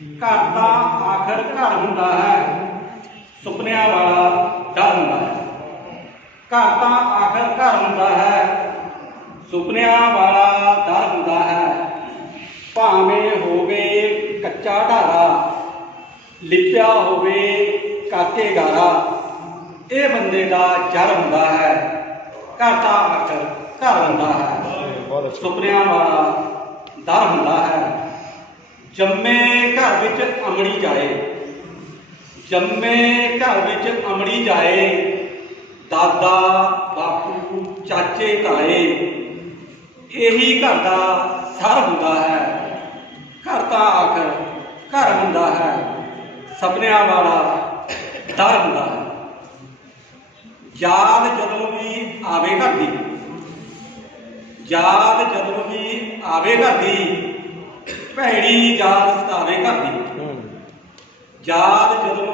ਘਰ ਤਾਂ ਆਖਰ ਘਰ ਹੁੰਦਾ ਹੈ ਸੁਪਨਿਆਂ ਵਾਲਾ ਡਰ ਹੁੰਦਾ ਹੈ। ਘਰ ਤਾਂ ਆਖਰ ਘਰ ਹੁੰਦਾ ਹੈ ਸੁਪਨਿਆਂ ਵਾਲਾ ਡਰ ਹੁੰਦਾ ਹੈ। ਭਾਵੇਂ ਹੋਵੇ ਕੱਚਾ ਢਾਰਾ ਲਿਪਿਆ ਹੋਵੇ ਕਾਕੇ ਗਾਰਾ ਇਹ ਬੰਦੇ ਦਾ ਜਰ ਹੁੰਦਾ ਹੈ ਘਰ ਤਾਂ ਆਖਰ ਘਰ ਹੁੰਦਾ ਹੈ। ਸੁਪਨਿਆਂ ਵਾਲਾ ਦਰ ਹੁੰਦਾ ਹੈ। ਜੰਮੇ ਘਰ ਵਿੱਚ ਅਮੜੀ ਜਾਏ। ਜੰਮੇ ਘਰ ਵਿੱਚ ਅਮੜੀ ਜਾਏ, ਦਾਦਾ, ਬਾਪੂ, ਚਾਚੇ, ਤਾਏ, ਇਹੀ ਘਰ ਦਾ ਸਰ ਹੁੰਦਾ ਹੈ। ਘਰ ਤਾਂ ਆਖਰ ਘਰ ਹੁੰਦਾ ਹੈ। ਸੁਪਨਿਆਂ ਵਾਲਾ ਦਰ ਹੁੰਦਾ ਹੈ। ਯਾਦ ਜਦੋਂ ਵੀ ਆਵੇ ਘਰ ਦੀ, ਯਾਦ ਜਦੋਂ ਵੀ ਆਵੇ ਘਰ ਦੀ ਭੈੜੀ ਯਾਦ ਸਤਾਵੇ ਘਰ ਦੀ। ਯਾਦ ਜਦੋਂ